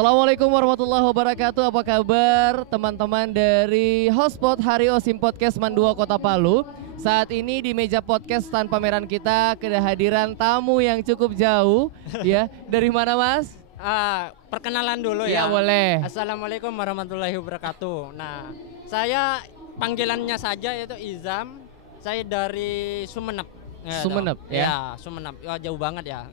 Assalamualaikum warahmatullahi wabarakatuh. Apa kabar teman-teman dari Hotspot Hari Osim Podcast Mandua Kota Palu. Saat ini di meja podcast stand pameran kita kehadiran tamu yang cukup jauh. Ya, dari mana Mas? Perkenalan dulu ya. Ya boleh. Assalamualaikum warahmatullahi wabarakatuh. Nah, saya panggilannya saja yaitu Izam. Saya dari Sumeneb. Sumeneb ya? Ya, Sumeneb. Ya, jauh banget ya.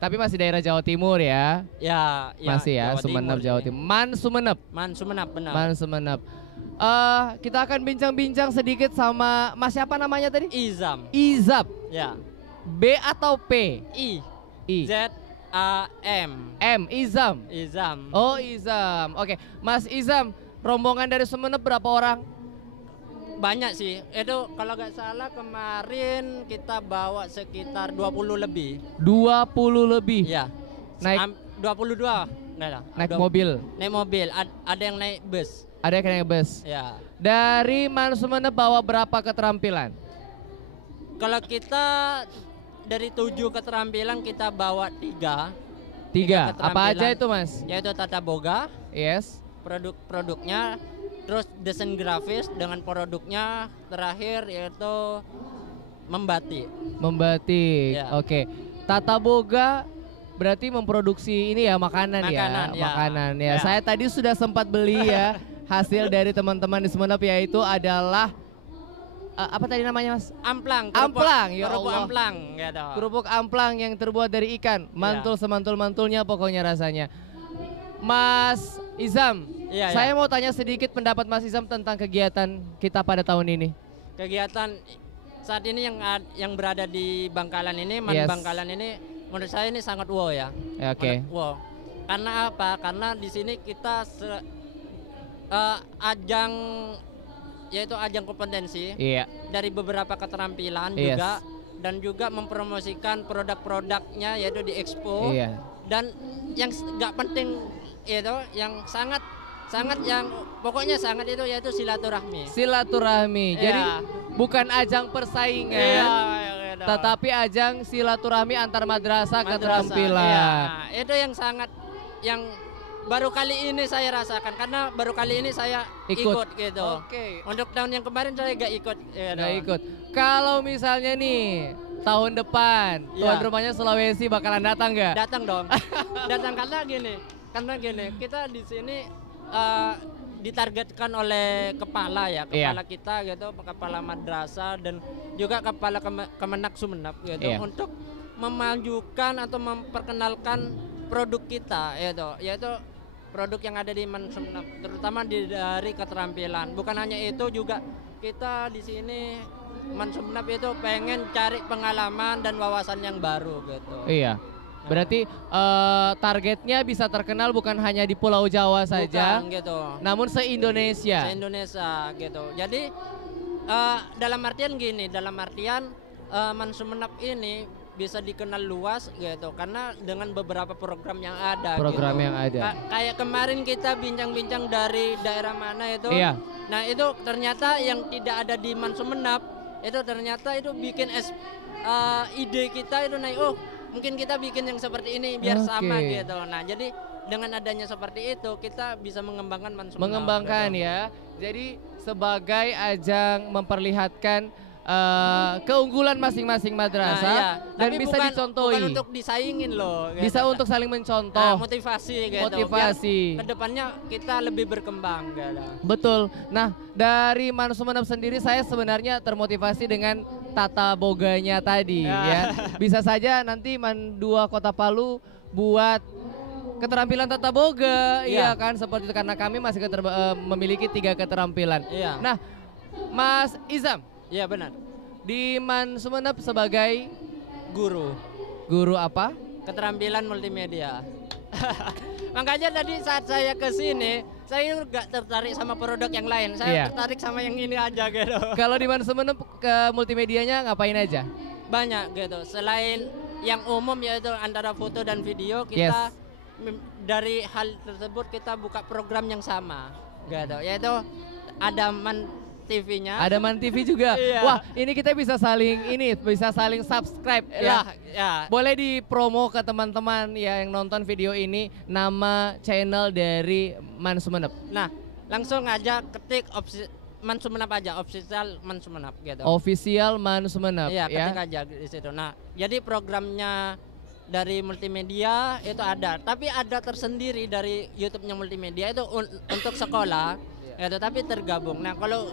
Tapi masih daerah Jawa Timur ya? Ya, masih ya, Sumeneb Jawa Timur. Man Sumeneb. Man Sumeneb, benar. Man Sumeneb. Kita akan bincang-bincang sedikit sama Mas siapa namanya tadi? Izam. Izam. Ya. B atau P? I. I. Z-A-M. M. Izam. Izam. Oh, Izam. Oke, Mas Izam, rombongan dari Sumeneb berapa orang? Banyak sih. Itu kalau nggak salah kemarin kita bawa sekitar 20 lebih. 20 lebih. Iya. Naik 22. Naik mobil. Naik mobil. Ada yang naik bus. Ada yang naik bus. Ya. Dari Man Sumeneb bawa berapa keterampilan? Kalau kita dari 7 keterampilan kita bawa 3. 3. Apa aja itu, Mas? Yaitu tata boga. Yes. Produknya, terus desain grafis dengan produknya, terakhir yaitu membatik. Membatik. Ya. Oke. Tata boga berarti memproduksi ini ya makanan ya. Makanan ya. Saya tadi sudah sempat beli ya hasil dari teman-teman di Sumeneb, yaitu adalah apa tadi namanya Mas? Amplang. Amplang, ya kerupuk Allah. amplang gitu. Kerupuk amplang yang terbuat dari ikan. Mantul semantul-mantulnya pokoknya rasanya. Mas Izam, saya mau tanya sedikit pendapat Mas Izam tentang kegiatan kita pada tahun ini. Kegiatan saat ini yang berada di Bangkalan ini, Bangkalan ini menurut saya ini sangat wow ya. Oke. Wow. Karena apa? Karena di sini kita ajang yaitu ajang kompetensi dari beberapa keterampilan juga, dan juga mempromosikan produk-produknya yaitu di expo. Dan yang nggak penting itu yang sangat yang pokoknya sangat itu yaitu silaturahmi. Jadi bukan ajang persaingan, tetapi ajang silaturahmi antar madrasah keterampilan. Itu yang sangat yang baru kali ini saya rasakan, karena baru kali ini saya ikut gitu. Untuk tahun yang kemarin saya gak ikut. Gak ikut. Kalau misalnya nih tahun depan tuan rumahnya Sulawesi bakalan datang nggak? Datang dong. Datang karena gini, kita di sini ditargetkan oleh kepala kita gitu, kepala madrasah dan juga kepala Kemenak Sumeneb gitu, untuk memajukan atau memperkenalkan produk kita yaitu produk yang ada di Man Sumeneb, terutama dari keterampilan. Bukan hanya itu, juga kita di sini Man Sumeneb itu pengen cari pengalaman dan wawasan yang baru gitu. Iya. Berarti targetnya bisa terkenal bukan hanya di Pulau Jawa saja, gitu, namun se-Indonesia. Se-Indonesia gitu. Jadi dalam artian Man Sumeneb ini bisa dikenal luas gitu, karena dengan beberapa program yang ada. Kayak kemarin kita bincang-bincang dari daerah mana itu. Nah itu ternyata yang tidak ada di Man Sumeneb itu ternyata itu bikin ide kita itu naik. Oh, mungkin kita bikin yang seperti ini biar sama gitu. Nah jadi dengan adanya seperti itu kita bisa mengembangkan Man Sumeneb. Mengembangkan gitu. Ya. Jadi sebagai ajang memperlihatkan keunggulan masing-masing madrasah dan bisa dicontohi. Bukan untuk disaingin loh. Gitu. Bisa untuk saling mencontoh. Motivasi gitu. Motivasi. Kedepannya kita lebih berkembang. Gitu. Betul. Nah dari Man Sumeneb sendiri saya sebenarnya termotivasi dengan tata boganya tadi ya. Bisa saja nanti Mandua Kota Palu buat keterampilan tata boga, iya kan, seperti itu, karena kami masih memiliki 3 keterampilan. Nah, Mas Izam. Iya benar. Di Man Sumeneb sebagai guru. Guru apa? Keterampilan multimedia. Makanya tadi saat saya ke sini, saya nggak tertarik sama produk yang lain. Saya tertarik sama yang ini aja gitu. Kalau di Man Sumeneb ke multimedianya ngapain aja? Banyak gitu. Selain yang umum yaitu antara foto dan video, kita dari hal tersebut kita buka program yang sama gitu. Yaitu ada TV-nya. Ada Man TV juga. Iya. Wah, ini kita bisa saling subscribe ya. Ya. Boleh dipromo ke teman-teman ya yang nonton video ini nama channel dari Man Sumenep. Nah, langsung aja ketik Man Sumenep aja, official Man Sumenep gitu. Official Man Sumenep Iya, ya. ketik aja di situ. Nah, jadi programnya dari multimedia itu ada, tapi ada tersendiri dari YouTube-nya multimedia itu untuk sekolah, gitu, tapi tergabung. Nah, kalau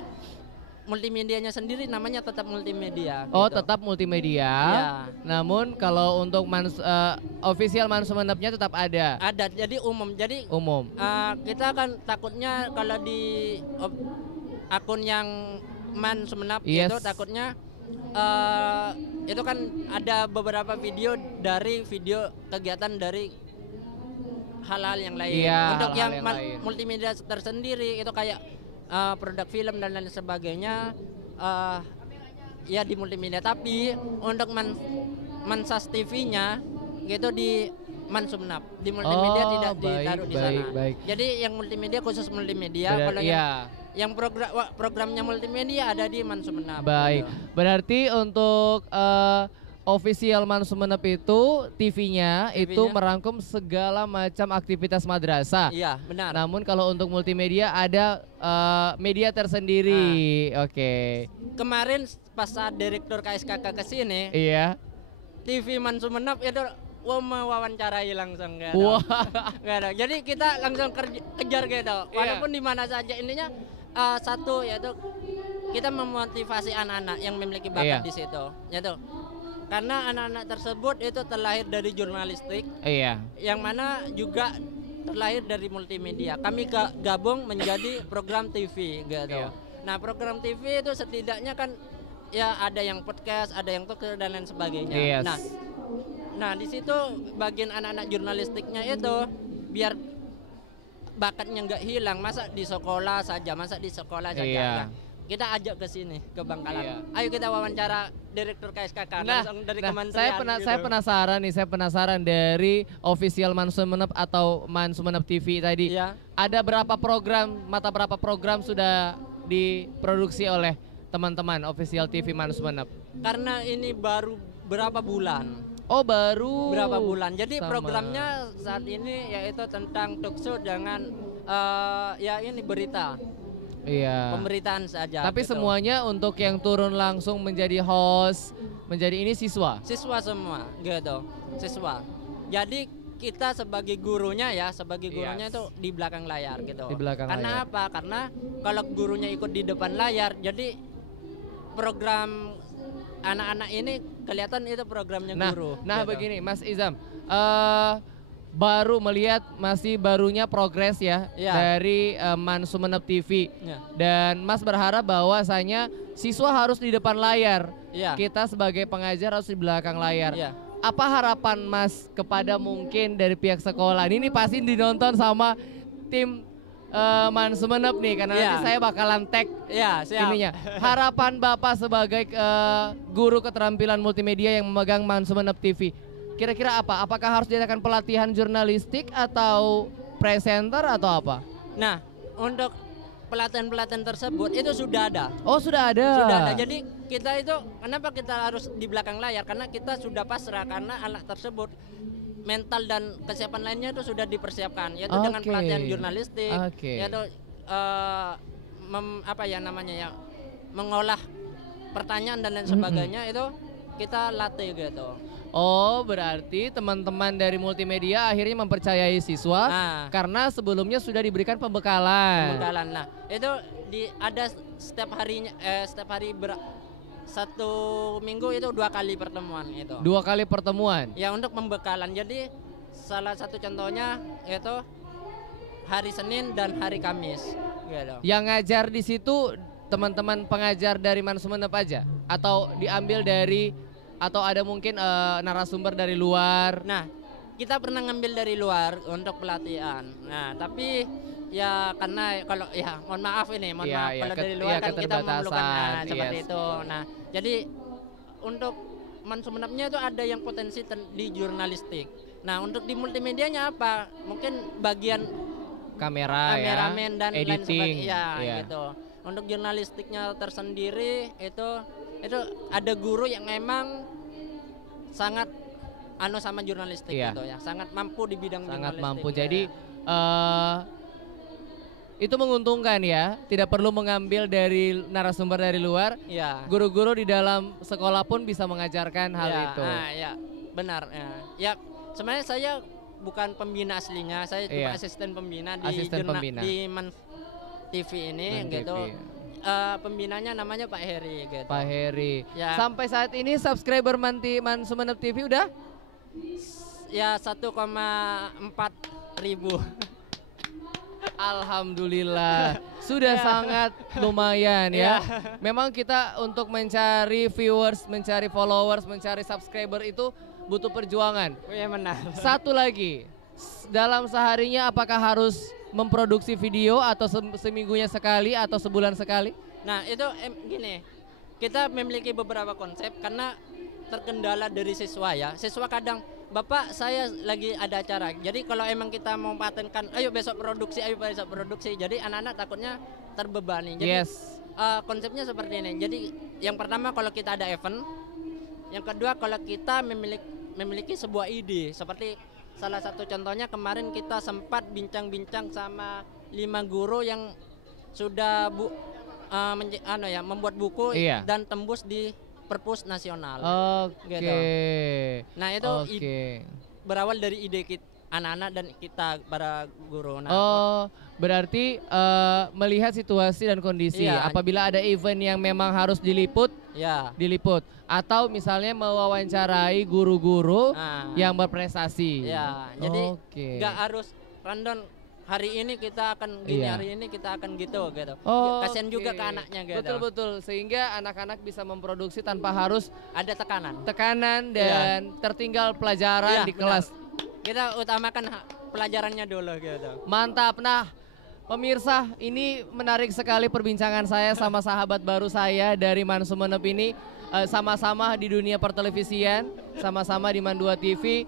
multimedianya sendiri namanya tetap multimedia. Oh, gitu. tetap multimedia. Ya. Namun kalau untuk official Man Sumenepnya tetap ada. Ada, jadi umum. Jadi Umum. kita kan takutnya kalau di akun yang Man Sumenep Yes. itu takutnya itu kan ada beberapa video dari video kegiatan dari hal-hal yang lain. Iya, Untuk hal-hal yang yang lain. multimedia tersendiri itu kayak produk film dan lain sebagainya ya di multimedia. Tapi untuk Mansas TV-nya gitu di Man Sumenep. Di multimedia tidak ditaruh di sana. Baik. Jadi yang multimedia khusus multimedia. Kalau yang programnya multimedia ada di Man Sumenep. Baik. Gitu. Berarti untuk official Man Sumenep itu TV-nya itu merangkum segala macam aktivitas madrasah. Iya, benar. Namun kalau untuk multimedia ada media tersendiri. Oke. Kemarin pas saat direktur KSKK ke sini, Iya. TV Man Sumenep itu mewawancarai langsung gitu. Wah. Gitu. Jadi kita langsung kejar gitu. Walaupun di mana saja intinya satu yaitu kita memotivasi anak-anak yang memiliki bakat di situ. Yaitu karena anak-anak tersebut itu terlahir dari jurnalistik. Iya. Yang mana juga terlahir dari multimedia. Kami gabung menjadi program TV gitu. Iya. Nah, program TV itu setidaknya kan ya ada yang podcast, ada yang talk dan lain sebagainya. Yes. Nah di situ bagian anak-anak jurnalistiknya itu biar bakatnya nggak hilang, masa di sekolah saja. Iya. Nah, kita ajak ke sini ke Bangkalan. Iya. Ayo kita wawancara direktur KSKK langsung dari kementerian. Saya penasaran dari official Man Sumenep atau Man Sumenep TV tadi. Iya. Ada berapa program sudah diproduksi oleh teman-teman official TV Man Sumenep? Karena ini baru berapa bulan. Oh, baru Berapa bulan. Jadi Sama. programnya saat ini yaitu tentang talk show dengan ya ini berita. Iya. Pemberitaan saja. Tapi gitu. semuanya untuk yang turun langsung menjadi host, menjadi ini siswa. Siswa semua gitu. Siswa. Jadi kita sebagai gurunya itu di belakang layar gitu. Di belakang Karena layar. apa? Karena kalau gurunya ikut di depan layar, jadi program anak-anak ini kelihatan itu programnya guru. Nah, gitu. begini Mas Izam, baru melihat masih barunya progres ya dari Man Sumenep TV. Ya. Dan Mas berharap bahwasanya siswa harus di depan layar. Ya. Kita sebagai pengajar harus di belakang layar. Ya. Apa harapan Mas kepada mungkin dari pihak sekolah? Ini pasti dinonton sama tim Man Sumenep nih, karena nanti saya bakalan tag siap. ininya. Harapan Bapak sebagai guru keterampilan multimedia yang memegang Man Sumenep TV, kira-kira apa? Apakah harus diadakan pelatihan jurnalistik atau presenter atau apa? Nah, untuk pelatihan-pelatihan tersebut itu sudah ada. Oh, sudah ada. Sudah ada. Jadi kita itu kenapa kita harus di belakang layar? Karena kita sudah pasrah karena anak tersebut mental dan kesiapan lainnya itu sudah dipersiapkan, yaitu dengan pelatihan jurnalistik, yaitu mengolah pertanyaan dan lain sebagainya itu kita latih gitu. Oh, berarti teman-teman dari multimedia akhirnya mempercayai siswa karena sebelumnya sudah diberikan pembekalan. Nah, itu ada setiap hari satu minggu itu 2 kali pertemuan itu. 2 kali pertemuan. Ya, untuk pembekalan. Jadi salah satu contohnya yaitu hari Senin dan hari Kamis. Gitu. Yang ngajar di situ teman-teman pengajar dari Man Sumenep aja atau diambil dari atau ada mungkin narasumber dari luar? Nah, kita pernah ngambil dari luar untuk pelatihan. Nah, tapi ya karena kalau ya mohon maaf kalau dari luar kan kita memerlukan seperti itu. Nah, jadi untuk Man Sumenepnya itu ada yang potensi di jurnalistik. Nah, untuk di multimedianya apa? Mungkin bagian kameramen dan lain editing, sebagainya gitu. Untuk jurnalistiknya tersendiri itu ada guru yang memang sangat sama jurnalistik gitu ya, sangat mampu di bidang sangat jurnalistik. Mampu. Jadi itu menguntungkan ya, tidak perlu mengambil dari narasumber dari luar. Guru-guru di dalam sekolah pun bisa mengajarkan hal itu. Ya, benar. Ya, sebenarnya saya bukan pembina aslinya, saya cuma asisten pembina di Man TV ini gitu. Pembinanya namanya Pak Heri gitu. Pak Heri. Ya. Sampai saat ini subscriber Man Sumeneb TV udah? Ya 1,4 ribu. Alhamdulillah, sudah sangat lumayan ya. Memang kita untuk mencari viewers, mencari followers, mencari subscriber itu butuh perjuangan. Iya benar. Satu lagi, dalam seharinya apakah harus memproduksi video atau seminggunya sekali atau sebulan sekali? Nah itu gini, kita memiliki beberapa konsep karena terkendala dari siswa ya. Siswa kadang, Bapak saya lagi ada acara. Jadi kalau emang kita mau patenkan, ayo besok produksi. Jadi anak-anak takutnya terbebani. Jadi konsepnya seperti ini. Jadi yang pertama kalau kita ada event, yang kedua kalau kita memiliki sebuah ide. Seperti salah satu contohnya kemarin kita sempat bincang-bincang sama 5 guru yang sudah membuat buku dan tembus di Perpus nasional. Gitu. Nah itu berawal dari ide anak-anak dan kita para guru. Berarti melihat situasi dan kondisi. Apabila ada event yang memang harus diliput, diliput. Atau misalnya mewawancarai guru-guru yang berprestasi. Jadi nggak harus random. Hari ini kita akan gini, hari ini kita akan gitu. Kasian juga ke anaknya gitu. Betul. Sehingga anak-anak bisa memproduksi tanpa harus ada tekanan dan tertinggal pelajaran di kelas. Kita utamakan pelajarannya dulu gitu. Mantap. Nah, pemirsa, ini menarik sekali perbincangan saya sama sahabat baru saya dari Man Sumeneb ini. Sama-sama di dunia pertelevisian, sama-sama di Man 2 TV.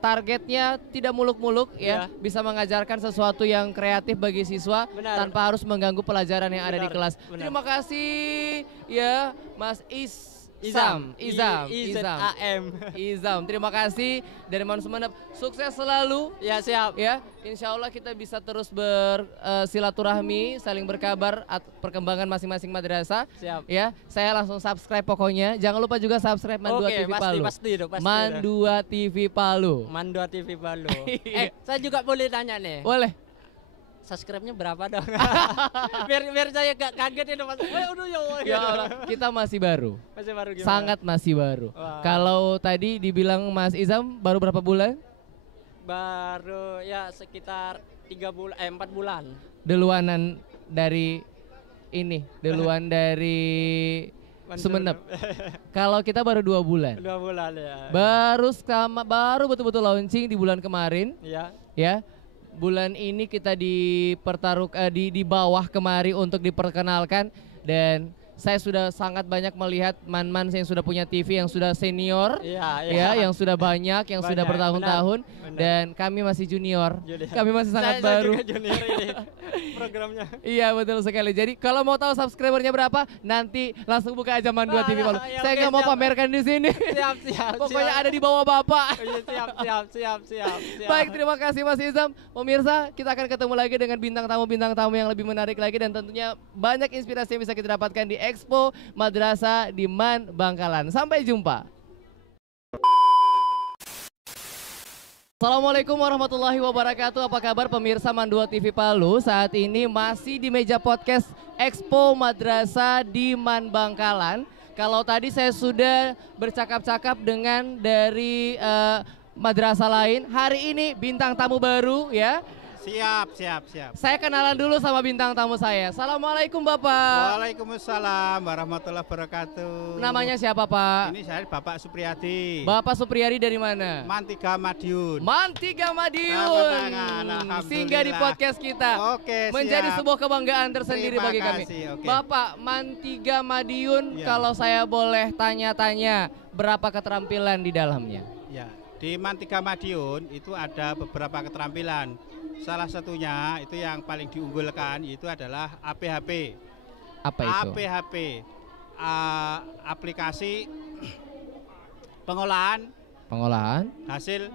Targetnya tidak muluk-muluk ya, bisa mengajarkan sesuatu yang kreatif bagi siswa tanpa harus mengganggu pelajaran yang ada di kelas. Terima kasih ya Mas Izam. Terima kasih dari Man Sumeneb. Sukses selalu. Ya siap. Ya, insya Allah kita bisa terus bersilaturahmi, saling berkabar perkembangan masing-masing madrasah. Siap. Ya, saya langsung subscribe pokoknya. Jangan lupa juga subscribe Man 2 TV Palu. Pasti. Man 2 TV Palu. Man 2 TV Palu. Saya juga boleh tanya nih. Boleh. Subscribe-nya berapa dong? biar saya gak kaget itu Mas. Ya Allah, kita masih baru. Masih baru gimana? Sangat masih baru. Kalau tadi dibilang Mas Izam baru berapa bulan? Baru ya sekitar 4 bulan. Duluanan dari Sumeneb. Kalau kita baru 2 bulan. 2 bulan ya. Baru betul-betul launching di bulan kemarin. Ya. Bulan ini kita di bawah kemari untuk diperkenalkan, dan saya sudah sangat banyak melihat man-man yang sudah punya TV, yang sudah senior, yang sudah banyak, yang sudah bertahun-tahun, dan kami masih junior. Kami masih sangat baru. Saya juga junior ini programnya. Iya betul sekali. Jadi kalau mau tahu subscribernya berapa, nanti langsung buka aja Man 2 TV Palu. Saya nggak mau pamerkan di sini. Siap. Pokoknya ada di bawah Bapak. Siap. Baik, terima kasih Mas Izam. Pemirsa, kita akan ketemu lagi dengan bintang tamu yang lebih menarik lagi, dan tentunya banyak inspirasi yang bisa kita dapatkan di Expo Madrasah di Man Bangkalan. Sampai jumpa. Assalamualaikum warahmatullahi wabarakatuh. Apa kabar pemirsa Man 2 TV Palu? Saat ini masih di meja podcast Expo Madrasah di Man Bangkalan. Kalau tadi saya sudah bercakap-cakap dengan dari madrasah lain, hari ini bintang tamu baru ya. Siap. Saya kenalan dulu sama bintang tamu saya. Assalamualaikum Bapak. Waalaikumsalam warahmatullahi wabarakatuh. Namanya siapa Pak? Ini saya Bapak Supriyadi. Bapak Supriyadi dari mana? Man 3 Madiun. Singgah di podcast kita. Oke, menjadi siap. sebuah kebanggaan tersendiri bagi kami. Okay. Bapak, Man 3 Madiun, kalau saya boleh tanya-tanya, berapa keterampilan di dalamnya? Ya. Di Mantiga Madiun itu ada beberapa keterampilan. Salah satunya itu yang paling diunggulkan itu adalah APHP. Apa itu? APHP, aplikasi pengolahan hasil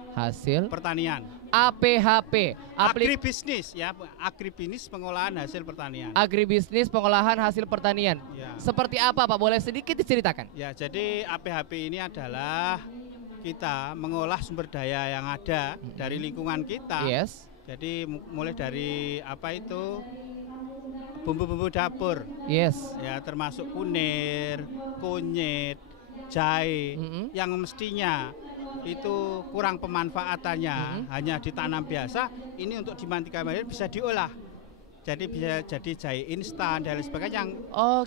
pertanian. APHP, agribisnis ya, agribisnis pengolahan hasil pertanian. Agribisnis pengolahan hasil pertanian. Ya. Seperti apa Pak? Boleh sedikit diceritakan? Ya, jadi APHP ini adalah kita mengolah sumber daya yang ada dari lingkungan kita. Yes. Jadi mulai dari apa itu bumbu-bumbu dapur. Yes. Ya, termasuk kunir, kunyit, jahe yang mestinya itu kurang pemanfaatannya, hanya ditanam biasa, ini untuk di Mantiga Madiun bisa diolah. Jadi bisa jadi jahe instan dan lain sebagainya yang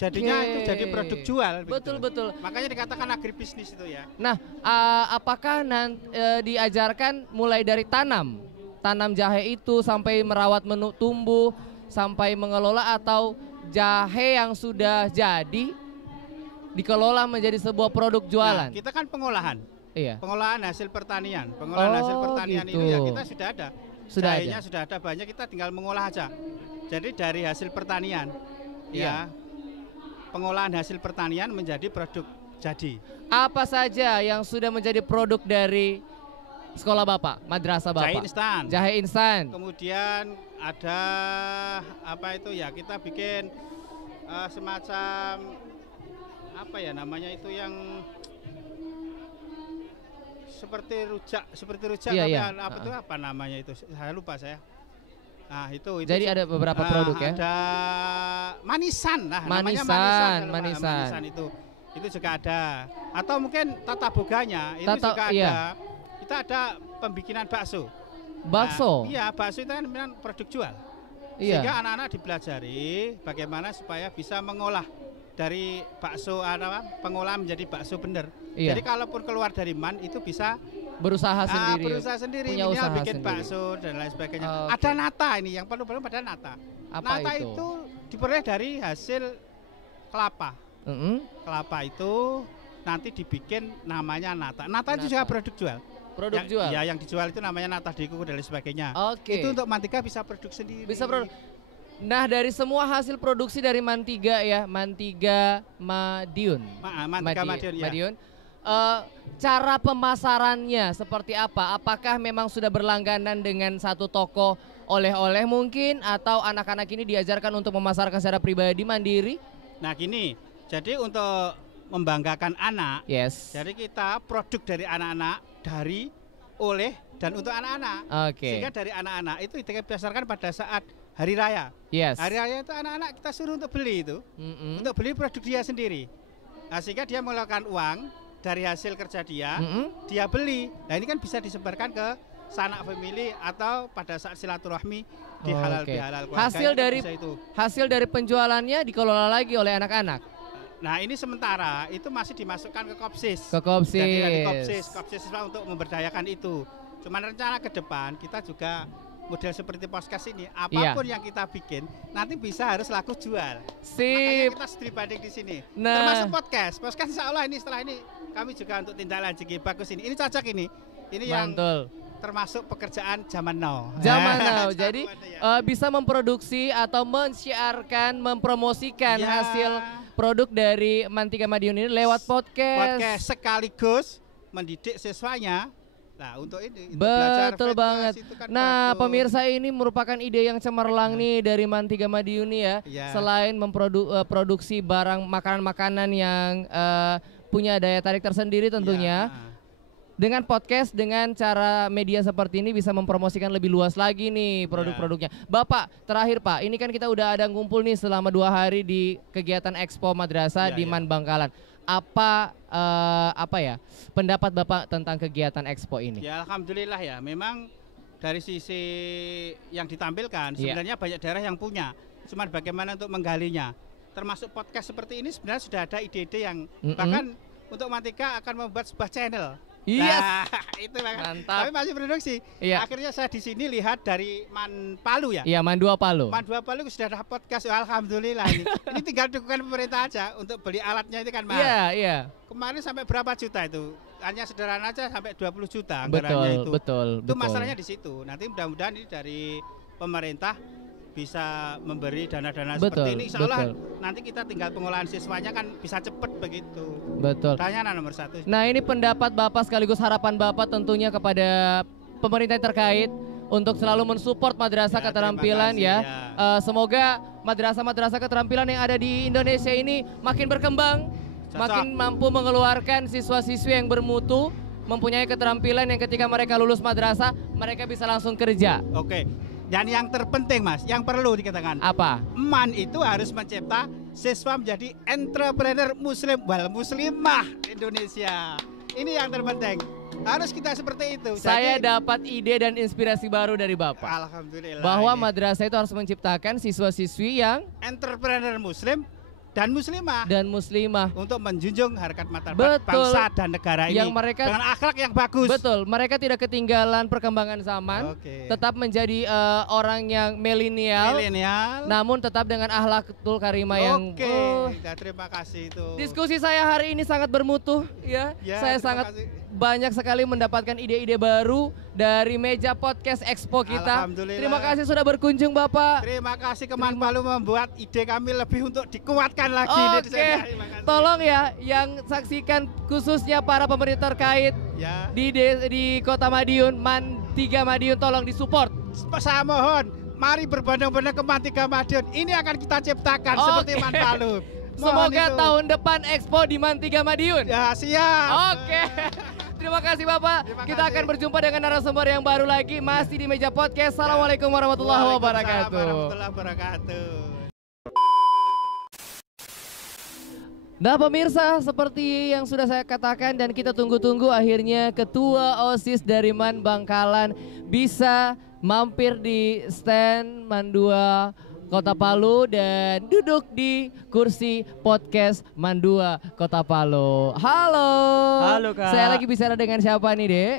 jadinya itu jadi produk jual. Betul begitu. betul. Makanya dikatakan agribisnis itu ya. Nah, apakah diajarkan mulai dari tanam jahe itu sampai merawat menu tumbuh sampai mengelola, atau jahe yang sudah jadi dikelola menjadi sebuah produk jualan? Nah, kita kan pengolahan. Iya. Pengolahan hasil pertanian. Pengolahan hasil pertanian gitu. ini ya kita sudah ada. Jahenya sudah ada banyak, kita tinggal mengolah aja. Jadi dari hasil pertanian, ya, pengolahan hasil pertanian menjadi produk jadi. Apa saja yang sudah menjadi produk dari sekolah Bapak, madrasah Bapak? Jahe instan. Jahe instan. Kemudian ada apa itu ya, kita bikin semacam apa ya namanya itu yang seperti rujak tapi apa itu apa namanya itu, saya lupa saya. Nah itu jadi ada beberapa produk ya. Ada manisan, nah namanya manisan itu juga ada. Atau mungkin tata boganya itu juga ada. Kita ada pembikinan bakso. Bakso? Nah, iya, bakso itu kan produk jual. Iya. Sehingga anak-anak dipelajari bagaimana supaya bisa mengolah dari bakso, pengolahan menjadi bakso benar. Iya. Jadi kalaupun keluar dari man itu bisa berusaha sendiri, punya usaha bikin sendiri. Bakso dan lain sebagainya. Ada nata ini, yang perlu pada nata. Apa nata itu diperoleh dari hasil kelapa. Kelapa itu nanti dibikin namanya nata. Nata itu juga produk jual. Jual? Ya, yang dijual itu namanya nata deku dan lain sebagainya. Itu untuk Mantiga bisa produk sendiri. Nah, dari semua hasil produksi dari Mantiga ya, Mantiga Madiun. Mantiga Madiun. Cara pemasarannya seperti apa? Apakah memang sudah berlangganan dengan satu toko oleh-oleh mungkin, atau anak-anak ini diajarkan untuk memasarkan secara pribadi mandiri? Nah gini, jadi untuk membanggakan anak, jadi kita produk dari anak-anak, dari, oleh, dan untuk anak-anak. Sehingga dari anak-anak itu kita berdasarkan pada saat hari raya. Hari raya itu anak-anak kita suruh untuk beli itu, untuk beli produk dia sendiri. Nah, sehingga dia mengeluarkan uang dari hasil kerja dia, dia beli. Nah ini kan bisa disebarkan ke sanak family atau pada saat silaturahmi di halal bihalal. Hasil dari penjualannya dikelola lagi oleh anak-anak. Nah ini sementara itu masih dimasukkan ke Kopsis. Jadi Kopsis untuk memberdayakan itu. Cuman rencana ke depan kita juga model seperti podcast ini, apapun yang kita bikin nanti bisa harus laku jual. Makanya kita studi banding di sini. Termasuk podcast insya Allah ini setelah ini kami juga untuk tindak lanjut bagus ini cocok ini yang termasuk pekerjaan zaman now. Jadi bisa memproduksi atau men-syiarkan, mempromosikan hasil produk dari Mantiga Madiun ini lewat podcast sekaligus mendidik siswanya. Nah untuk ini betul banget. Kan nah pemirsa, ini merupakan ide yang cemerlang nih dari Mantiga Madiun ya. Selain memproduksi barang makanan-makanan yang punya daya tarik tersendiri tentunya. Dengan podcast, dengan cara media seperti ini bisa mempromosikan lebih luas lagi nih produk-produknya. Bapak, terakhir Pak, ini kan kita udah ada ngumpul nih selama 2 hari di kegiatan Expo Madrasah di Man Bangkalan. Apa pendapat Bapak tentang kegiatan Expo ini? Ya alhamdulillah ya, memang dari sisi yang ditampilkan sebenarnya banyak daerah yang punya, cuman bagaimana untuk menggalinya. Termasuk podcast seperti ini sebenarnya sudah ada ide-ide yang bahkan untuk Mantiga akan membuat sebuah channel Yes. Nah, itu mantap. Tapi masih produksi. Iya. Akhirnya saya di sini lihat dari Man Palu ya. Iya, Man 2 Palu. Man 2 Palu sudah ada podcast. Alhamdulillah ini. Ini tinggal dukungan pemerintah aja untuk beli alatnya itu kan mahal. Iya, iya. Kemarin sampai berapa juta itu? Hanya sederhana aja sampai 20 juta anggarannya itu. Betul. Itu masalahnya di situ. Nanti mudah-mudahan ini dari pemerintah bisa memberi dana-dana seperti ini, insya Allah nanti kita tinggal pengolahan siswanya kan bisa cepat begitu. Betul. Pertanyaan nomor 1. Nah, ini pendapat Bapak sekaligus harapan Bapak tentunya kepada pemerintah terkait untuk selalu mensupport madrasah keterampilan ya. Semoga madrasah-madrasah keterampilan yang ada di Indonesia ini makin berkembang, makin mampu mengeluarkan siswa-siswi yang bermutu, mempunyai keterampilan yang ketika mereka lulus madrasah mereka bisa langsung kerja. Oke. Dan yang terpenting Mas, yang perlu dikatakan apa? MAN itu harus mencipta siswa menjadi entrepreneur muslim wal muslimah Indonesia. Ini yang terpenting. Harus kita seperti itu. Saya dapat ide dan inspirasi baru dari Bapak. Alhamdulillah. Bahwa madrasah itu harus menciptakan siswa-siswi yang entrepreneur muslim dan muslimah untuk menjunjung harkat martabat bangsa dan negara ini dengan akhlak yang bagus. Betul, mereka tidak ketinggalan perkembangan zaman, tetap menjadi orang yang milenial, namun tetap dengan akhlakul karimah yang. Terima kasih itu. Diskusi saya hari ini sangat bermutu, ya saya sangat banyak sekali mendapatkan ide-ide baru dari meja podcast Expo kita. Terima kasih sudah berkunjung Bapak. Terima kasih ke Man Palu membuat ide kami lebih untuk dikuatkan lagi. Tolong ya yang saksikan khususnya para pemerintah terkait di Kota Madiun, Man 3 Madiun, tolong disupport. Saya mohon, mari berbondong-bondong ke Man 3 Madiun. Ini akan kita ciptakan seperti Man Palu. Semoga tahun depan Expo di Man 3 Madiun. Ya, siap. Terima kasih Bapak. Kita akan berjumpa dengan narasumber yang baru lagi masih di meja podcast. Assalamualaikum warahmatullahi wabarakatuh. Nah pemirsa, seperti yang sudah saya katakan dan kita tunggu-tunggu, akhirnya Ketua OSIS dari Man Bangkalan bisa mampir di stand Man 2 Kota Palu dan duduk di kursi podcast Man 2 Kota Palu. Halo. Halo Kak. Saya lagi bicara dengan siapa nih Dek?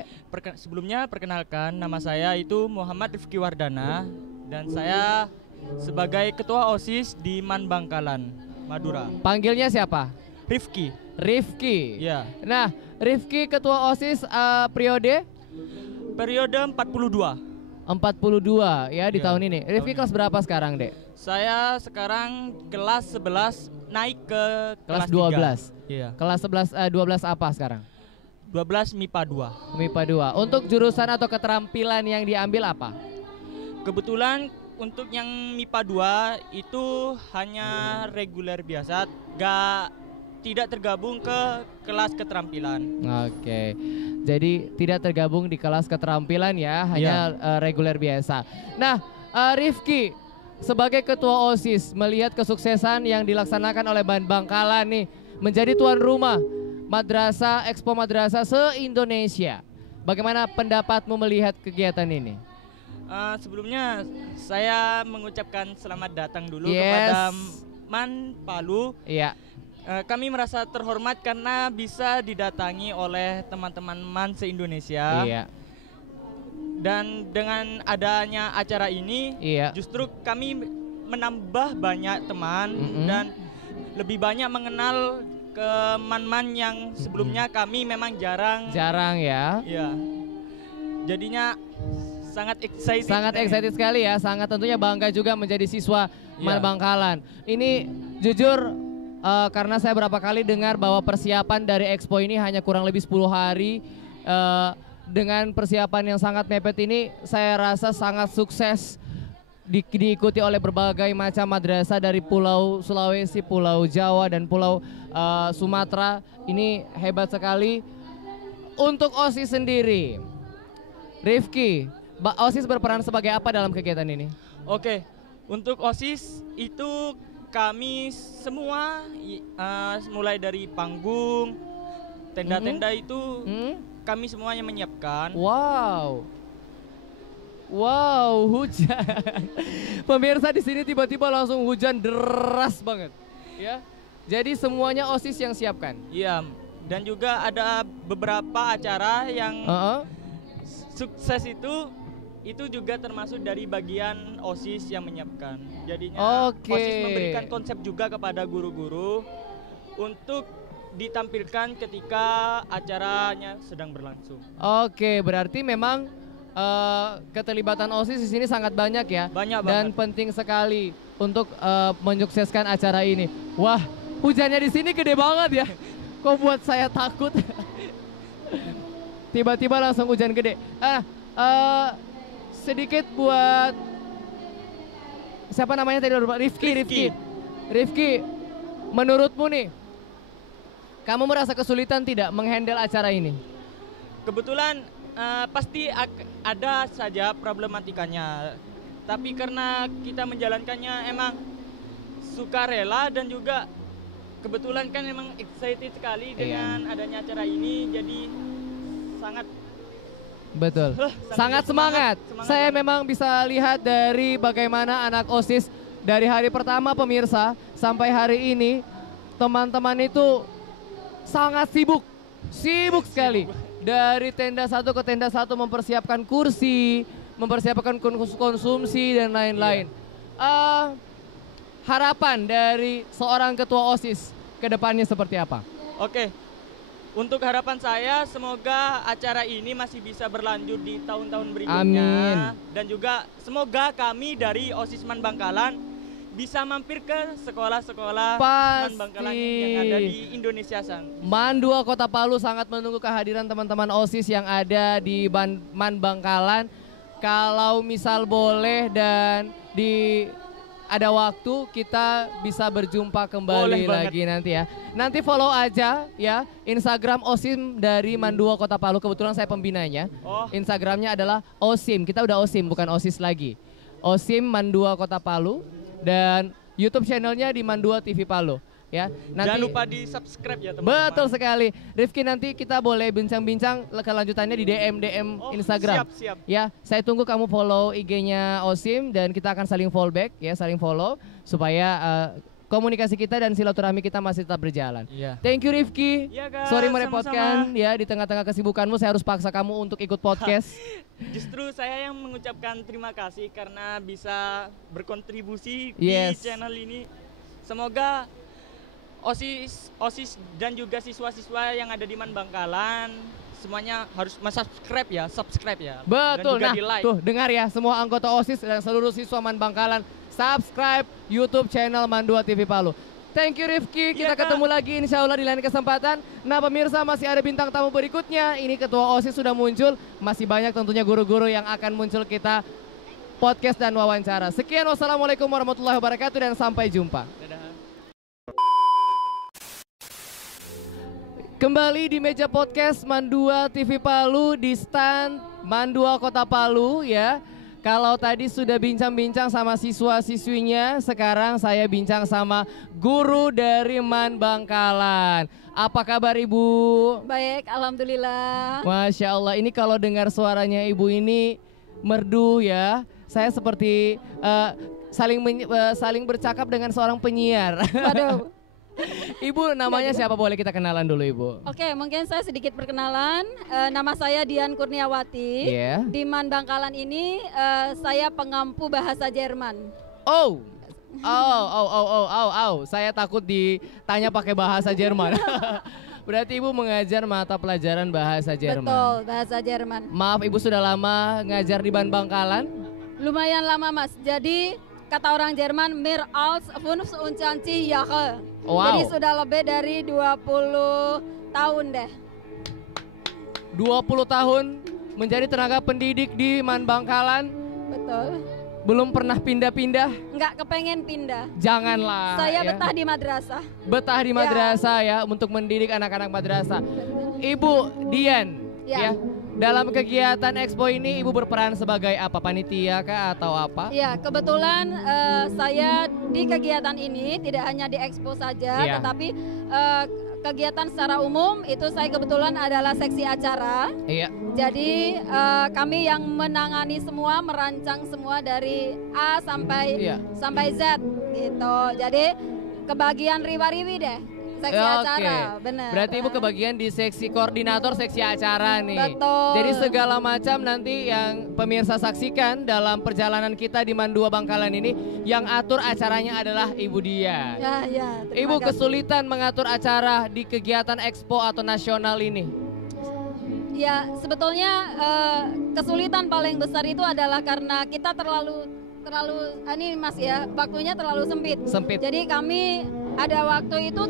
Sebelumnya perkenalkan, nama saya itu Muhammad Rifki Wardana dan saya sebagai Ketua OSIS di Man Bangkalan, Madura. Panggilnya siapa? Rifki. Rifki. Ya. Nah, Rifki Ketua OSIS periode? Periode 42. 42 ya di tahun ini. Rifki kelas berapa sekarang, Dek? Saya sekarang kelas 11 naik ke kelas 12. Iya. Kelas 12 apa sekarang? 12 MIPA 2. MIPA 2. Untuk jurusan atau keterampilan yang diambil apa? Kebetulan untuk yang MIPA 2 itu hanya reguler biasa, tidak tergabung ke kelas keterampilan. Oke. Jadi tidak tergabung di kelas keterampilan ya, hanya reguler biasa. Nah, Rifki sebagai Ketua OSIS melihat kesuksesan yang dilaksanakan oleh Man Bangkalan nih menjadi tuan rumah Madrasah Expo Madrasah se-Indonesia. Bagaimana pendapatmu melihat kegiatan ini? Sebelumnya saya mengucapkan selamat datang dulu kepada Man Palu. Iya. Kami merasa terhormat karena bisa didatangi oleh teman-teman MAN se-Indonesia. Iya. Dan dengan adanya acara ini, justru kami menambah banyak teman dan lebih banyak mengenal ke man-man yang sebelumnya kami memang jarang ya. Iya. Jadinya sangat excited. Sangat excited sekali ya, sangat tentunya bangga juga menjadi siswa Man Bangkalan. Ini jujur karena saya berapa kali dengar bahwa persiapan dari Expo ini hanya kurang lebih 10 hari. Dengan persiapan yang sangat mepet ini saya rasa sangat sukses diikuti oleh berbagai macam madrasah dari Pulau Sulawesi, Pulau Jawa dan Pulau Sumatera. Ini hebat sekali. Untuk OSIS sendiri, Rifki, OSIS berperan sebagai apa dalam kegiatan ini? Oke, untuk OSIS itu kami semua mulai dari panggung, tenda-tenda itu kami semuanya menyiapkan. Wow, hujan. Pemirsa di sini tiba-tiba langsung hujan deras banget. Ya. Jadi semuanya OSIS yang siapkan. Iya, Dan juga ada beberapa acara yang sukses itu juga termasuk dari bagian OSIS yang menyiapkan. Jadinya OSIS memberikan konsep juga kepada guru-guru untuk ditampilkan ketika acaranya sedang berlangsung. Oke, berarti memang keterlibatan OSIS di sini sangat banyak ya. Banyak banget. Dan penting sekali untuk menyukseskan acara ini. Wah, hujannya di sini gede banget ya. Kok buat saya takut. Tiba-tiba langsung hujan gede. Sedikit buat siapa namanya tadi? Rifki, menurutmu nih, kamu merasa kesulitan tidak menghandle acara ini? Kebetulan pasti ada saja problematikanya. Tapi karena kita menjalankannya emang sukarela dan juga kebetulan kan emang excited sekali dengan adanya acara ini, jadi sangat betul. Sangat semangat. Saya memang bisa lihat dari bagaimana anak OSIS dari hari pertama pemirsa sampai hari ini, teman-teman itu sangat sibuk sekali. Dari tenda satu ke tenda satu mempersiapkan kursi, mempersiapkan konsumsi dan lain-lain. Harapan dari seorang ketua OSIS ke depannya seperti apa? Oke, untuk harapan saya semoga acara ini masih bisa berlanjut di tahun-tahun berikutnya. Amin. Dan juga semoga kami dari OSIS Man Bangkalan bisa mampir ke sekolah-sekolah Man Bangkalan yang ada di Indonesia sana. Man 2 Kota Palu sangat menunggu kehadiran teman-teman OSIS yang ada di Man Bangkalan. Kalau misal boleh dan ada waktu kita bisa berjumpa kembali lagi nanti ya. Nanti follow aja ya Instagram OSIM dari Man 2 Kota Palu. Kebetulan saya pembinanya. Instagramnya adalah OSIM. Kita udah OSIM bukan OSIS lagi. OSIM Man 2 Kota Palu dan YouTube channelnya di Man 2 TV Palu. Ya, nanti jangan lupa di subscribe ya teman-teman. Betul sekali. Rifki, nanti kita boleh bincang-bincang kelanjutannya di DM Instagram. Siap. Ya, saya tunggu kamu follow IG-nya OSIM dan kita akan saling follow back ya, saling follow supaya komunikasi kita dan silaturahmi kita masih tetap berjalan. Thank you Rifki. Sorry merepotkan ya di tengah-tengah kesibukanmu, saya harus paksa kamu untuk ikut podcast. Justru saya yang mengucapkan terima kasih karena bisa berkontribusi di channel ini. Semoga OSIS dan juga siswa-siswa yang ada di Man Bangkalan semuanya harus subscribe ya. Betul. Dan juga nah, di-like. Tuh dengar ya semua anggota OSIS dan seluruh siswa Man Bangkalan, subscribe YouTube channel Man 2 TV Palu. Thank you Rifki, kita ketemu lagi insya Allah di lain kesempatan. Nah pemirsa, masih ada bintang tamu berikutnya. Ini ketua OSIS sudah muncul, masih banyak tentunya guru-guru yang akan muncul kita podcast dan wawancara. Sekian, wassalamualaikum warahmatullahi wabarakatuh dan sampai jumpa. Dadah. Kembali di meja podcast Man 2 TV Palu di stand Man 2 Kota Palu ya. Kalau tadi sudah bincang-bincang sama siswa-siswinya, sekarang saya bincang sama guru dari Man Bangkalan. Apa kabar Ibu? Baik, alhamdulillah. Masya Allah, ini kalau dengar suaranya Ibu ini merdu ya. Saya seperti saling bercakap dengan seorang penyiar. Waduh. Ibu namanya siapa, boleh kita kenalan dulu Ibu? Oke, mungkin saya sedikit perkenalan. Nama saya Dian Kurniawati. Di Man Bangkalan ini saya pengampu bahasa Jerman. Saya takut ditanya pakai bahasa Jerman. Berarti Ibu mengajar mata pelajaran bahasa Jerman. Betul, bahasa Jerman. Maaf Ibu, sudah lama ngajar di Man Bangkalan? Lumayan lama Mas. Jadi kata orang Jerman, mir als 25 Jahre. Jadi sudah lebih dari 20 tahun deh. 20 tahun menjadi tenaga pendidik di Man Bangkalan. Betul. Belum pernah pindah-pindah? Enggak kepengen pindah. Janganlah. Saya betah di madrasah. Betah di madrasah ya, untuk mendidik anak-anak madrasah. Ibu Dian, ya. Dalam kegiatan Expo ini Ibu berperan sebagai apa? Panitia kah atau apa? Ya, kebetulan saya di kegiatan ini tidak hanya di Expo saja, tetapi kegiatan secara umum itu saya kebetulan adalah seksi acara. Jadi kami yang menangani semua, merancang semua dari A sampai Z gitu. Jadi kebagian riwa-riwi deh. Seksi acara, benar. Berarti Ibu kebagian di seksi koordinator seksi acara nih. Betul. Jadi segala macam nanti yang pemirsa saksikan dalam perjalanan kita di Mandua Bangkalan ini, yang atur acaranya adalah Ibu Dian. Ya, Ibu kesulitan mengatur acara di kegiatan Expo atau nasional ini? Ya, sebetulnya kesulitan paling besar itu adalah karena kita terlalu ini Mas ya, waktunya terlalu sempit. Jadi kami ada waktu itu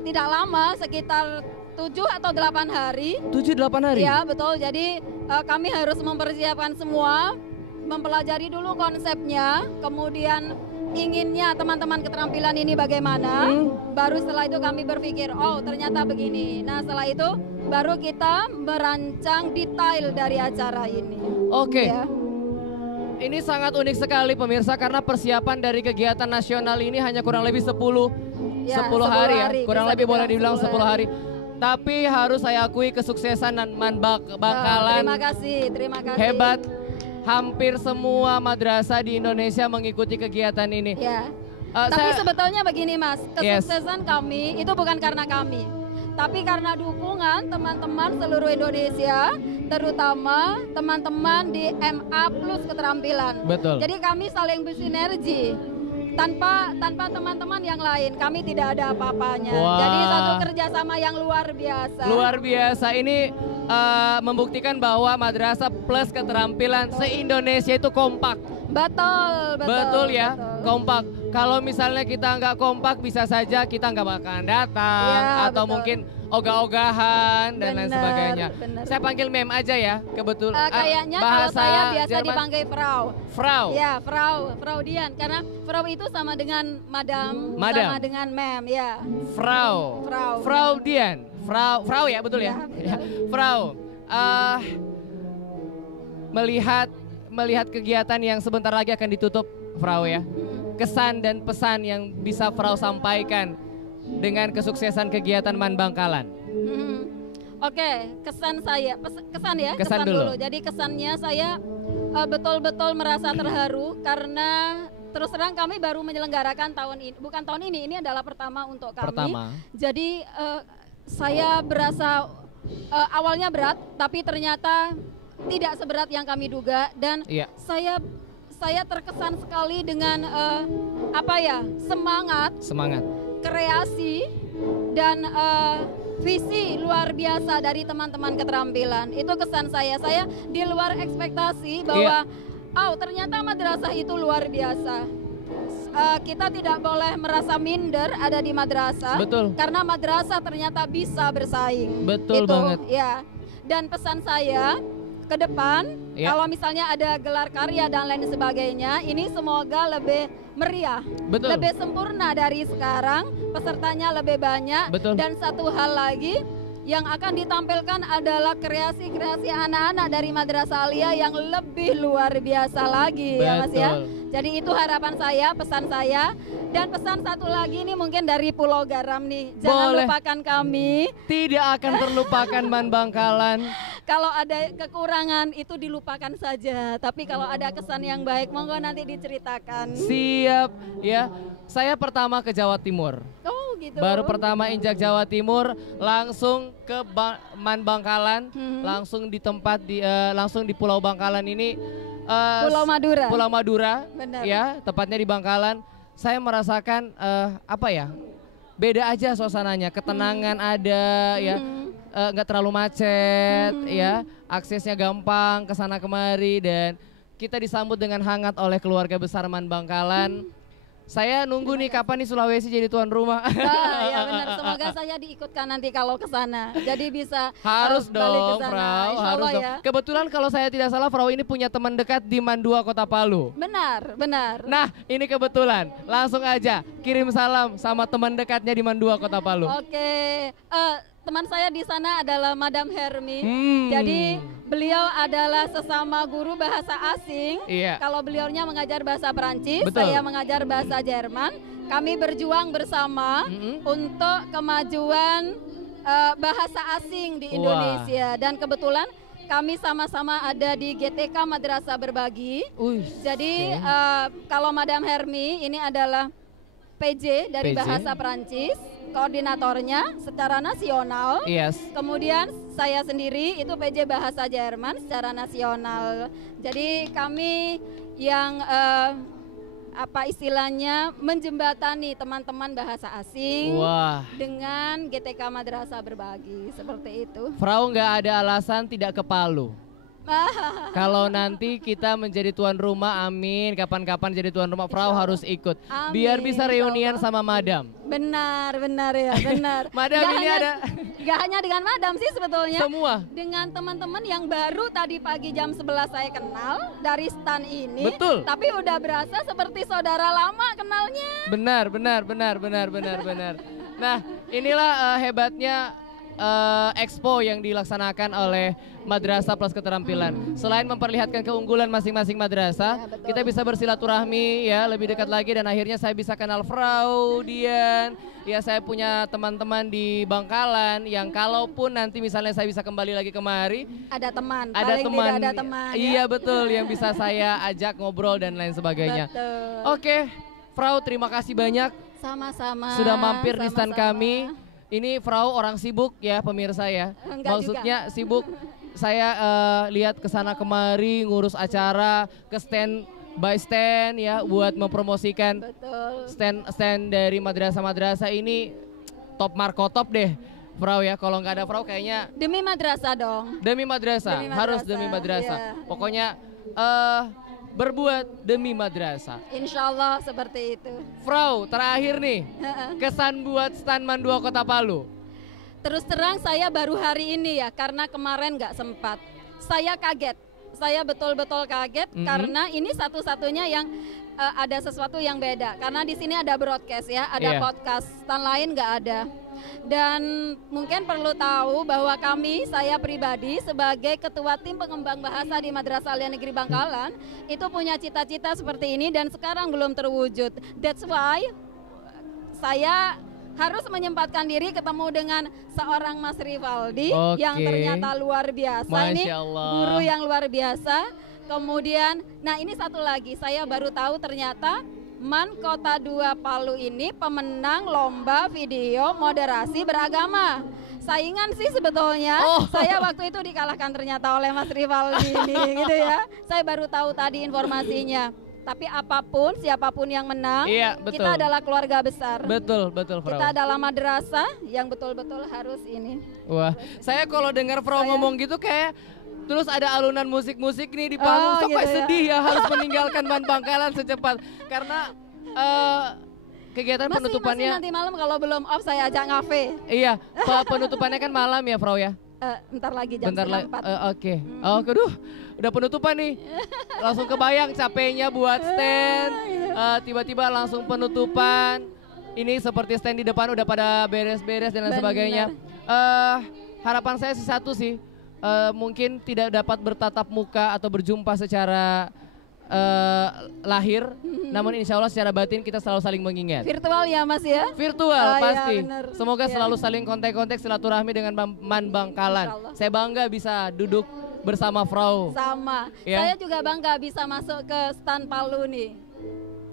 tidak lama, sekitar 7 atau 8 hari. 7-8 hari? Ya betul, jadi kami harus mempersiapkan semua, mempelajari dulu konsepnya, kemudian inginnya teman-teman keterampilan ini bagaimana. Baru setelah itu kami berpikir, oh ternyata begini. Nah setelah itu baru kita merancang detail dari acara ini. Oke. Ya. Ini sangat unik sekali pemirsa, karena persiapan dari kegiatan nasional ini hanya kurang lebih 10 hari ya. Kurang lebih boleh dibilang 10 hari. Tapi harus saya akui kesuksesan Bangkalan. Terima kasih. Hebat. Hampir semua madrasah di Indonesia mengikuti kegiatan ini. Ya. Tapi sebetulnya begini Mas, kesuksesan kami itu bukan karena kami, tapi karena dukungan teman-teman seluruh Indonesia, terutama teman-teman di MA Plus Keterampilan. Betul. Jadi kami saling bersinergi. Tanpa teman-teman yang lain, kami tidak ada apa-apanya. Jadi satu kerjasama yang luar biasa. Luar biasa. Ini membuktikan bahwa Madrasah Plus Keterampilan se-Indonesia itu kompak. Betul ya, kompak. Kalau misalnya kita nggak kompak, bisa saja kita nggak bakalan datang, ya, atau mungkin ogah-ogahan dan lain sebagainya. Saya panggil Mem aja ya, kebetulan. Kayaknya kalau saya biasa dipanggil Frau. Frau? Ya, Frau Dian, karena Frau itu sama dengan Madam. Sama dengan Mem, ya. Frau Dian, Frau ya, betul ya? Frau, melihat kegiatan yang sebentar lagi akan ditutup, Frau ya. Kesan dan pesan yang bisa Frau sampaikan dengan kesuksesan kegiatan Man Bangkalan. Oke, kesan saya, kesan dulu. Jadi kesannya saya betul-betul merasa terharu karena terus terang kami baru menyelenggarakan bukan tahun ini adalah pertama untuk kami. Jadi saya berasa awalnya berat, tapi ternyata tidak seberat yang kami duga, dan saya terkesan sekali dengan semangat, kreasi dan visi luar biasa dari teman-teman keterampilan. Itu kesan saya di luar ekspektasi bahwa ternyata madrasah itu luar biasa. Kita tidak boleh merasa minder ada di madrasah. Betul. Karena madrasah ternyata bisa bersaing. Betul banget. Ya. Dan pesan saya ke depan, kalau misalnya ada gelar karya dan lain sebagainya, ini semoga lebih meriah, lebih sempurna dari sekarang, pesertanya lebih banyak. Dan satu hal lagi yang akan ditampilkan adalah kreasi-kreasi anak-anak dari Madrasah Aliyah yang lebih luar biasa lagi. Ya Mas ya. Jadi itu harapan saya, pesan saya. Dan pesan satu lagi ini mungkin dari Pulau Garam nih, jangan lupakan kami. Tidak akan terlupakan Man Bangkalan. Kalau ada kekurangan itu dilupakan saja, tapi kalau ada kesan yang baik monggo nanti diceritakan. Siap ya. Saya pertama ke Jawa Timur. Oh gitu. Baru pertama injak Jawa Timur, langsung ke Man Bangkalan, langsung di tempat langsung di Pulau Bangkalan ini. Pulau Madura. Benar. Ya, tepatnya di Bangkalan. Saya merasakan beda aja suasananya, ketenangan ada ya, nggak terlalu macet ya, aksesnya gampang ke sana kemari, dan kita disambut dengan hangat oleh keluarga besar Man Bangkalan. Saya nunggu nih kapan nih Sulawesi jadi tuan rumah. Ya benar, semoga saya diikutkan nanti kalau ke sana. Jadi bisa harus dong, Frau, harus dong. Ya. Kebetulan kalau saya tidak salah, Frau ini punya teman dekat di Mandua Kota Palu. Benar. Nah, ini kebetulan. Langsung aja kirim salam sama teman dekatnya di Mandua Kota Palu. Oke. Teman saya di sana adalah Madam Hermi. Jadi beliau adalah sesama guru bahasa asing. Kalau beliaunya mengajar bahasa Perancis, saya mengajar bahasa Jerman. Kami berjuang bersama untuk kemajuan bahasa asing di Indonesia. Dan kebetulan kami sama-sama ada di GTK Madrasah Berbagi. Jadi kalau Madam Hermi ini adalah PJ dari bahasa Perancis. koordinatornya secara nasional. Yes. Kemudian saya sendiri itu PJ Bahasa Jerman secara nasional. Jadi kami yang apa istilahnya menjembatani teman-teman bahasa asing dengan GTK Madrasah Berbagi seperti itu. Frau nggak ada alasan tidak ke Palu. Kalau nanti kita menjadi tuan rumah, amin. Kapan-kapan jadi tuan rumah, Frau harus ikut. Amin, biar bisa reunian sama Madam. Benar ya, benar. Madam gak ini ada. Gak hanya dengan Madam sih sebetulnya. Semua. Dengan teman-teman yang baru tadi pagi jam 11 saya kenal dari stan ini. Betul. Tapi udah berasa seperti saudara lama kenalnya. Benar. Nah, inilah hebatnya expo yang dilaksanakan oleh Madrasah Plus Keterampilan. Selain memperlihatkan keunggulan masing-masing madrasah, kita bisa bersilaturahmi ya lebih dekat lagi, dan akhirnya saya bisa kenal Frau Dian. Ya, saya punya teman-teman di Bangkalan yang kalaupun nanti misalnya saya bisa kembali lagi kemari, ada teman. Iya betul, yang bisa saya ajak ngobrol dan lain sebagainya. Oke, Frau, terima kasih banyak. Sama-sama. Sudah mampir di stand kami. Ini Frau orang sibuk ya pemirsa ya. Maksudnya juga sibuk. Saya lihat kesana kemari ngurus acara, ke stand by stand ya buat mempromosikan stand dari madrasah-madrasah ini. Top markotop deh Frau ya. Kalau nggak ada Frau kayaknya demi madrasah dong. Demi madrasah, harus demi madrasah. Pokoknya berbuat demi madrasah. Insya Allah seperti itu. Frau, terakhir nih, kesan buat stand Man 2 Kota Palu. Terus terang saya baru hari ini ya, karena kemarin nggak sempat. Saya kaget, saya betul-betul kaget karena ini satu-satunya yang ada sesuatu yang beda. Karena di sini ada broadcast ya, ada podcast, stand lain nggak ada. Dan mungkin perlu tahu bahwa saya pribadi sebagai ketua tim pengembang bahasa di Madrasah Alia Negeri Bangkalan itu punya cita-cita seperti ini dan sekarang belum terwujud. That's why saya harus menyempatkan diri ketemu dengan seorang Mas Rivaldi yang ternyata luar biasa. Ini guru yang luar biasa. Kemudian, nah ini satu lagi, saya baru tahu ternyata Man Kota 2 Palu ini pemenang lomba video moderasi beragama. Saingan sih sebetulnya, saya waktu itu dikalahkan ternyata oleh Mas Rivaldi ini gitu ya. Saya baru tahu tadi informasinya. Tapi apapun, siapapun yang menang, kita adalah keluarga besar. Betul, Frau. Kita adalah madrasah yang betul-betul harus ini. Wah, saya kalau dengar Frau ngomong gitu kayak terus ada alunan musik-musik nih di panggung, gitu sedih ya harus meninggalkan Man Bangkalan secepat. Karena kegiatan penutupannya nanti malam kalau belum off saya ajak ngafe. Iya, penutupannya kan malam ya Frau ya? Bentar lagi jam 4. Oke. Aduh, udah penutupan nih. Langsung kebayang capeknya buat stand. Tiba-tiba langsung penutupan. Ini seperti stand di depan udah pada beres-beres dan lain sebagainya. Harapan saya sih satu sih. Mungkin tidak dapat bertatap muka atau berjumpa secara lahir, namun insya Allah secara batin kita selalu saling mengingat. Virtual ya Mas ya? Virtual pasti. Ya, semoga selalu saling kontak-kontak silaturahmi dengan Man Bangkalan. Saya bangga bisa duduk bersama Frau. Sama. Ya? Saya juga bangga bisa masuk ke stand Palu nih.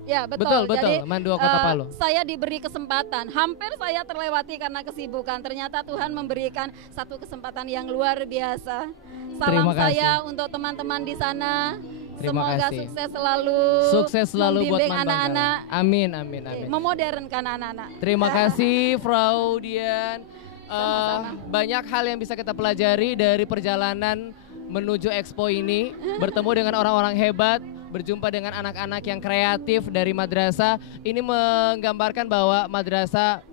Ya betul. Jadi Man 2 Kota Palu. Saya diberi kesempatan, hampir saya terlewati karena kesibukan. Ternyata Tuhan memberikan satu kesempatan yang luar biasa. Salam saya untuk teman-teman di sana. Semoga sukses selalu buat anak-anak. Amin. Memodernkan anak-anak. Terima kasih Frau Dian. Banyak hal yang bisa kita pelajari dari perjalanan menuju expo ini. Bertemu dengan orang-orang hebat, berjumpa dengan anak-anak yang kreatif dari madrasah. Ini menggambarkan bahwa madrasah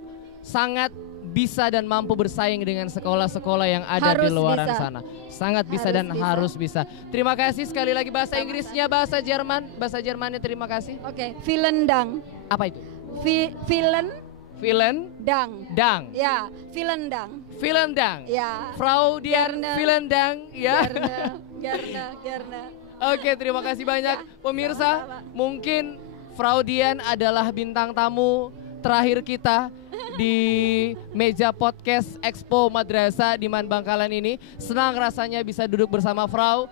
sangat bisa dan mampu bersaing dengan sekolah-sekolah yang ada di luaran sana. Sangat bisa harus bisa. Terima kasih sekali lagi. Bahasa Inggrisnya bahasa Jerman. Bahasa Jermannya terima kasih. Oke, vielen Dank. Apa itu? Vielen Dank. Ya, vielen Dank. Vielen Dank. Ya. Frau Dian vielen Dank ya. Gerne. Oke, terima kasih banyak pemirsa. Mungkin Frau Dian adalah bintang tamu terakhir kita di meja podcast Expo Madrasah di Man Bangkalan ini. Senang rasanya bisa duduk bersama Frau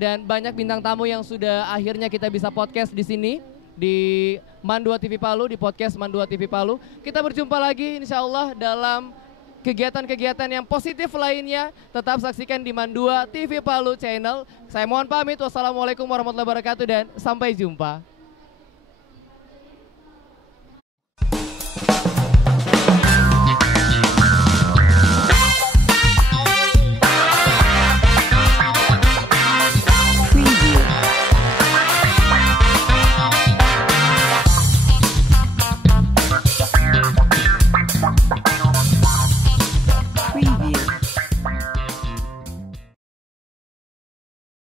dan banyak bintang tamu yang sudah akhirnya kita bisa podcast di sini di Mandua TV Palu, di podcast Mandua TV Palu. Kita berjumpa lagi insya Allah dalam kegiatan-kegiatan yang positif lainnya. Tetap saksikan di Mandua TV Palu channel. Saya mohon pamit. Wassalamualaikum warahmatullahi wabarakatuh dan sampai jumpa.